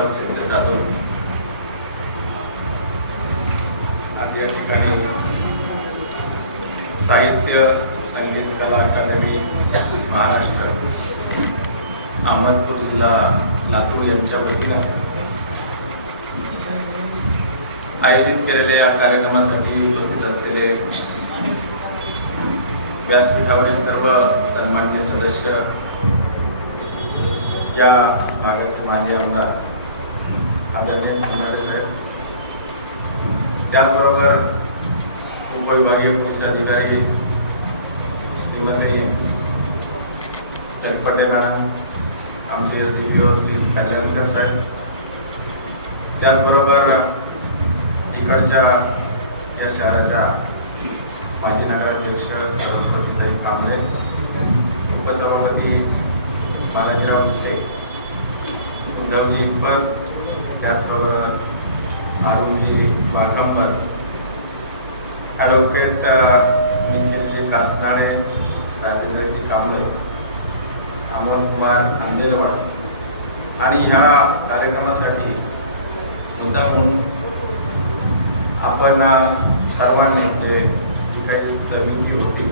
औचित्य साधून आज या ठिकाणी साहित्य संगीत कला अकादमी महाराष्ट्र अहमदपूर जिल्हा लातूर यांच्या वतीनं आयोजित केलेल्या या कार्यक्रमासाठी उपस्थित असलेले व्यासपीठावरील सर्व सन्मान्य सदस्य या भागाचे माजी आमदार आदरणीय खंडारे साहेब त्याचबरोबर उपविभागीय पोलीस अधिकारी श्रीमती चटपटे मॅडम आमचे S D P O Shri Kalyankar Saheb. त्याचबरोबर इकडच्या या शहराच्या माजी नगराध्यक्ष सरस्वतीताई कांबळे उपसभापती बालाजीराव गुट्टे उद्धवजी इप्पत त्याचबरोबर अरुणजी वाघंबर ॲडव्होकेट निखिलजी कासनाळे राजेंद्रजी कांबळे अमोल कुमार अंदेलवाड आणि ह्या कार्यक्रमासाठी मुद्दा म्हणून आपण सर्वांनी म्हणजे जी काही समिती होती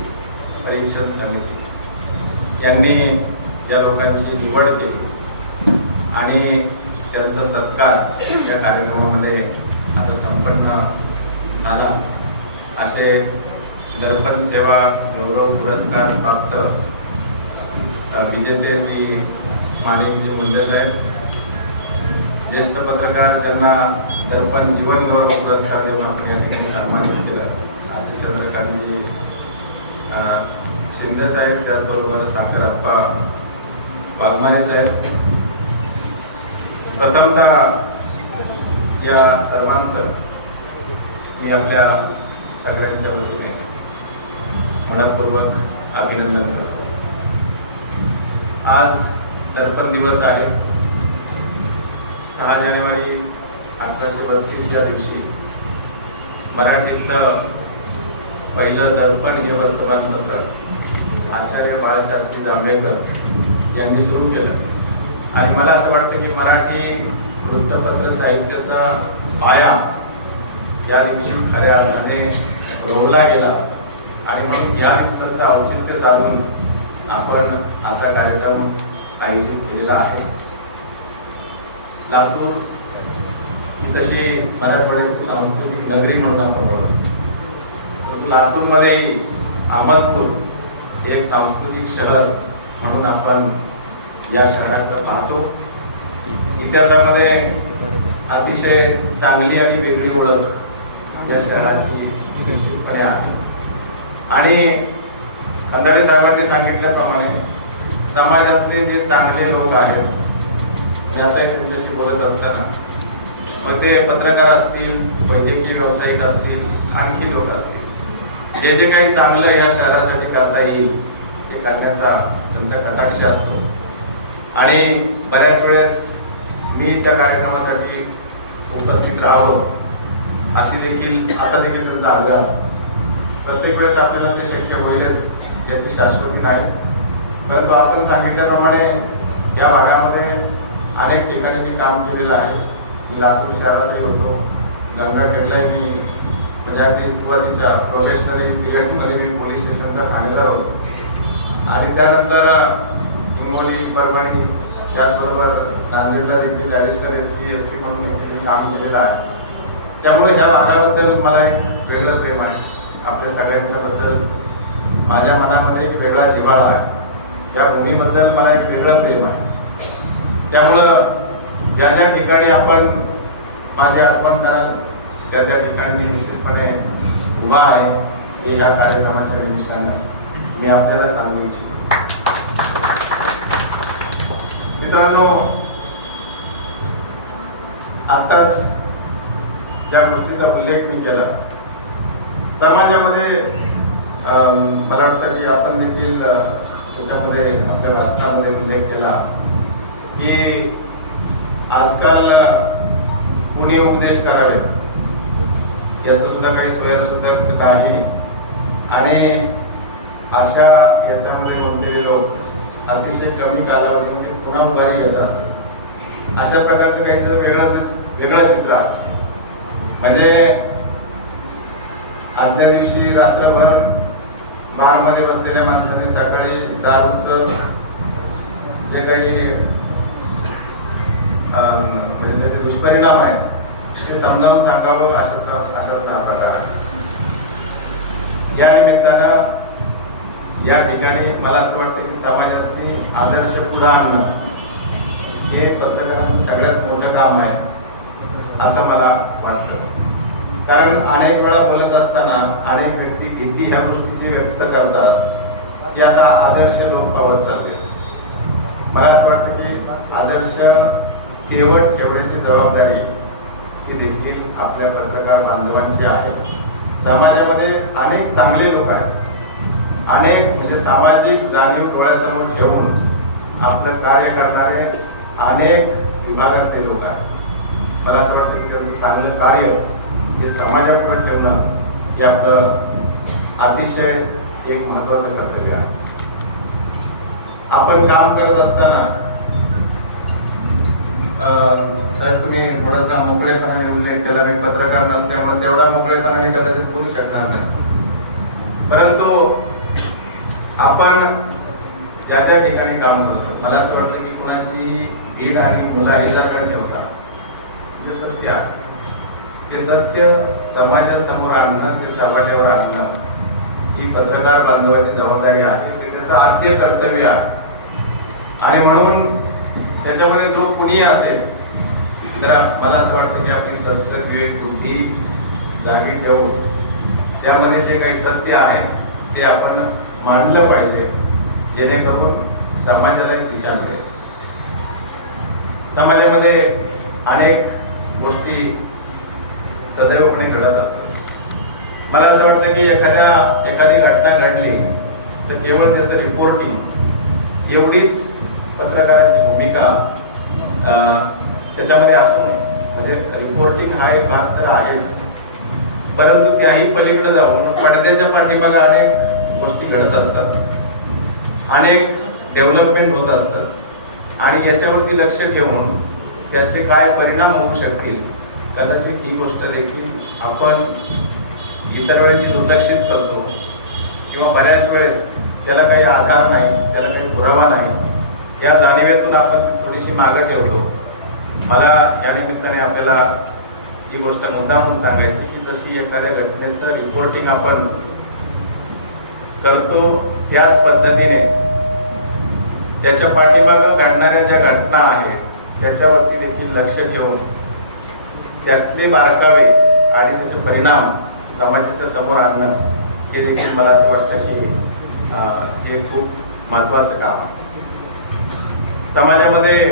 परीक्षण समिती यांनी या लोकांची निवड केली. आणि त्यांचा सत्कार या कार्यक्रमामध्ये आता संपन्न झाला. असे दर्पण सेवा गौरव पुरस्कार प्राप्त विजेते श्री माणिकजी मुंडे साहेब. ज्येष्ठ पत्रकार ज्यांना दर्पण जीवन गौरव पुरस्कार देऊन आपण या ठिकाणी सन्मानित केलं असे चंद्रकांतजी शिंदे साहेब त्याचबरोबर साखरप्पा वाघमारे साहेब. प्रथमतः या सर्वांचं मी आपल्या सगळ्यांच्या वतीने मनपूर्वक अभिनंदन करतो. आज दर्पण दिवस आहे. सहा जानेवारी अठराशे बत्तीस या दिवशी मराठीतलं पहिलं दर्पण हे वर्तमानपत्र आचार्य बाळशास्त्री जांभेकर यांनी सुरू केलं. आणि मला असं वाटतं की मराठी वृत्तपत्र साहित्याचा पाया या दिवशी खऱ्या अर्थाने रोवला गेला. आणि म्हणून या दिवसाचं औचित्य साधून आपण असा कार्यक्रम आयोजित केलेला आहे. लातूर ही तशी मराठवाड्याची सांस्कृतिक नगरी म्हणून आपण ओळखतो. लातूरमध्ये अहमदपूर एक सांस्कृतिक शहर म्हणून आपण या शहराकडे पाहतो. इतिहासामध्ये अतिशय चांगली आणि वेगळी ओळख या शहराची निश्चितपणे आहे. आणि खंदाडे साहेबांनी सांगितल्याप्रमाणे समाजातले जे चांगले लोक आहेत मी आता तुमच्याशी बोलत असताना मग ते पत्रकार असतील वैद्यकीय व्यावसायिक असतील आणखी लोक असतील जे जे काही चांगलं या शहरासाठी करता येईल ते करण्याचा त्यांचा कटाक्ष असतो. आणि बऱ्याच वेळेस मी त्या कार्यक्रमासाठी उपस्थित राहावं अशी देखील असा देखील त्यांचा आग्रह असतो. प्रत्येक वेळेस आपल्याला ते शक्य होईलच याची शाश्वती नाही. परंतु आपण सांगितल्याप्रमाणे या भागामध्ये अनेक ठिकाणी मी काम केलेलं आहे. मी लातूर शहरातही होतो. गंगाखेडलाही मी म्हणजे अगदी सुरुवातीच्या प्रोफेशनली पिरियडमध्ये मी पोलीस स्टेशनचा ठाणेदार होतो आणि त्यानंतर हिंगोली परभणी त्याचबरोबर नांदेडला देखील additional S P S P म्हणून देखील मी काम केलेलं आहे. त्यामुळे ह्या भागाबद्दल मला एक वेगळं प्रेम आहे. आपल्या सगळ्यांच्या बद्दल माझ्या मनामध्ये एक वेगळा जिव्हाळा आहे. या भूमीबद्दल मला एक वेगळं प्रेम आहे. त्यामुळं ज्या ज्या ठिकाणी आपण माझे अर्पण कराल त्या त्या ठिकाणी निश्चितपणे उभा आहे हे ह्या कार्यक्रमाच्या निमित्तानं मी आपल्याला सांगू इच्छितो. मित्रांनो आताच ज्या गोष्टीचा उल्लेख मी केला समाजामध्ये मला वाटतं की आपण देखील त्याच्यामध्ये आपल्या राष्ट्रामध्ये उल्लेख केला की आजकाल कोणी उपदेश करावे याच सुद्धा काही सोयरसुद्धा आहे. आणि अशा याच्यामध्ये गुंतलेले लोक अतिशय कमी कालावधीमध्ये पुन्हा उभारी येतात अशा प्रकारचं काही वेगळं वेगळं चित्र आहे. म्हणजे आदल्या दिवशी रात्रभर बारमध्ये बसलेल्या माणसाने सकाळी दारूचं जे काही अं, म्हणजे त्याचे दुष्परिणाम आहेत ते समजावून सांगावं अशाचा अशाचा हा प्रकार आहे. या निमित्तानं या ठिकाणी मला असं वाटतं की समाजातली आदर्श पुढं आणणं हे पत्रकारांचं सगळ्यात मोठं काम आहे असं मला वाटतं. कारण अनेक वेळा बोलत असताना अनेक व्यक्ती भीती ह्या गोष्टीची व्यक्त करतात की आता आदर्श लोक पावत चालले. मला असं वाटतं की आदर्श केवळ ठेवण्याची जबाबदारी ही देखील आपल्या पत्रकार बांधवांची आहे. समाजामध्ये अनेक चांगले लोक आहेत. अनेक म्हणजे सामाजिक जाणीव डोळ्यासमोर ठेवून आपलं कार्य करणारे अनेक विभागातले लोक आहेत. मला असं वाटतं की त्यांचं चांगलं कार्य हे समाजापुढे ठेवणं हे आपलं अतिशय एक महत्वाचं कर्तव्य आहे. आपण काम करत असताना अं, तर तुम्ही थोडासा मोकळेपणाने उल्लेख केला मी पत्रकार नसल्यामुळे तेवढा मोकळेपणाने कदाचित बोलू शकणार नाही. परंतु आपण ज्या ज्या ठिकाणी काम करतो मला असं वाटतं की कुणाची भीड आणि मुला इजा ठेवता जे सत्य आहे. ते सत्य समाजासमोर आणणं ते चव्हाट्यावर आणणं ही पत्रकार बांधवाची जबाबदारी आहे ते त्याचं आद्य कर्तव्य आहे. आणि म्हणून त्याच्यामध्ये जो कुणी असेल तर मला असं वाटतं की आपली सत्सद विवेक बुद्धी जागी ठेवून त्यामध्ये जे काही सत्य आहे ते आपण मांडलं पाहिजे जेणेकरून समाजाला एक दिशा मिळेल. समाजामध्ये अनेक गोष्टी सदैवपणे घडत असतात. मला असं वाटतं की एखाद्या एखादी घटना घडली तर केवळ त्याचं रिपोर्टिंग एवढीच पत्रकारांची भूमिका अं, त्याच्यामध्ये असू नये. म्हणजे रिपोर्टिंग हा एक भाग तर आहेच. परंतु त्याही पलीकडे जाऊन पडद्याच्या पाठीमागे अनेक गोष्टी घडत असतात. अनेक डेव्हलपमेंट होत असतात. आणि याच्यावरती लक्ष ठेवून त्याचे काय परिणाम होऊ शकतील कदाचित ही गोष्ट देखील आपण इतर वेळेची दुर्लक्षित करतो. किंवा बऱ्याच वेळेस त्याला काही आधार नाही त्याला काही पुरावा नाही. या जाणीवेतून आपण थोडीशी मागं ठेवतो मला या निमित्ताने आपल्याला ही गोष्ट मुद्दा म्हणून सांगायची की जशी एखाद्या घटनेचं रिपोर्टिंग आपण करतो त्याच पद्धतीने. त्याच्या पाठीमागं घडणाऱ्या ज्या घटना आहेत त्याच्यावरती देखील लक्ष ठेवून त्यातले बारकावे आणि त्याचे परिणाम समाजाच्या समोर आणणं हे देखील मला असं वाटतं की हे खूप महत्वाचं काम आहे. समाजामध्ये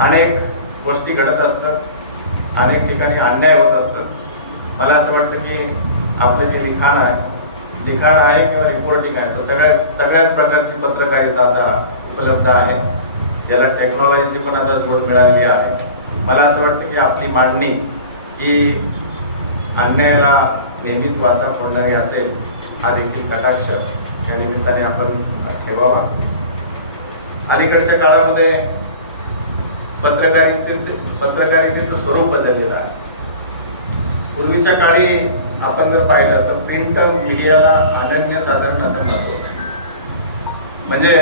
अनेक गोष्टी घडत असतात अनेक ठिकाणी अन्याय होत असतात. मला असं वाटतं की आपले जे लिखाण आहे लिखाण आहे किंवा रिपोर्टिंग आहे. तर सगळ्या सगळ्याच प्रकारची पत्रकारिता आता उपलब्ध आहे. ज्याला टेक्नॉलॉजीची पण आता जोड मिळालेली आहे. मला असं वाटतं की आपली मांडणी ही अन्यायाला नेहमीच वाचा फोडणारी असेल हा देखील कटाक्ष या निमित्ताने आपण ठेवावा. अलीकडच्या काळामध्ये पत्रकारिते पत्रकारितेचं स्वरूप बदललेलं आहे. पूर्वीच्या काळी आपण जर पाहिलं तर प्रिंट मीडियाला अनन्य साधारण असं महत्त्व म्हणजे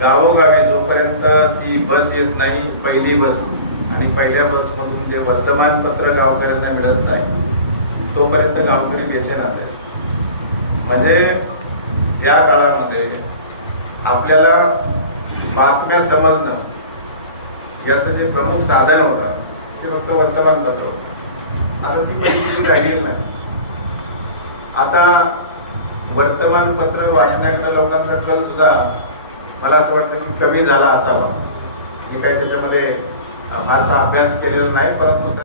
गावोगावी जोपर्यंत ती बस येत नाही पहिली बस आणि पहिल्या बसमधून जे वर्तमानपत्र गावकऱ्यांना मिळत नाही तोपर्यंत गावकरी बेचेन असायचे. म्हणजे त्या काळामध्ये आपल्याला बातम्या समजणं याचं जे प्रमुख साधन होतं ते फक्त वर्तमानपत्र होतं. आता ती परिस्थिती राहिली नाही. आता वर्तमानपत्र वाचण्याकडे लोकांचा कल सुद्धा मला असं वाटतं की कमी झाला असावा. मी काही त्याच्यामध्ये फारसा अभ्यास केलेला नाही परंतु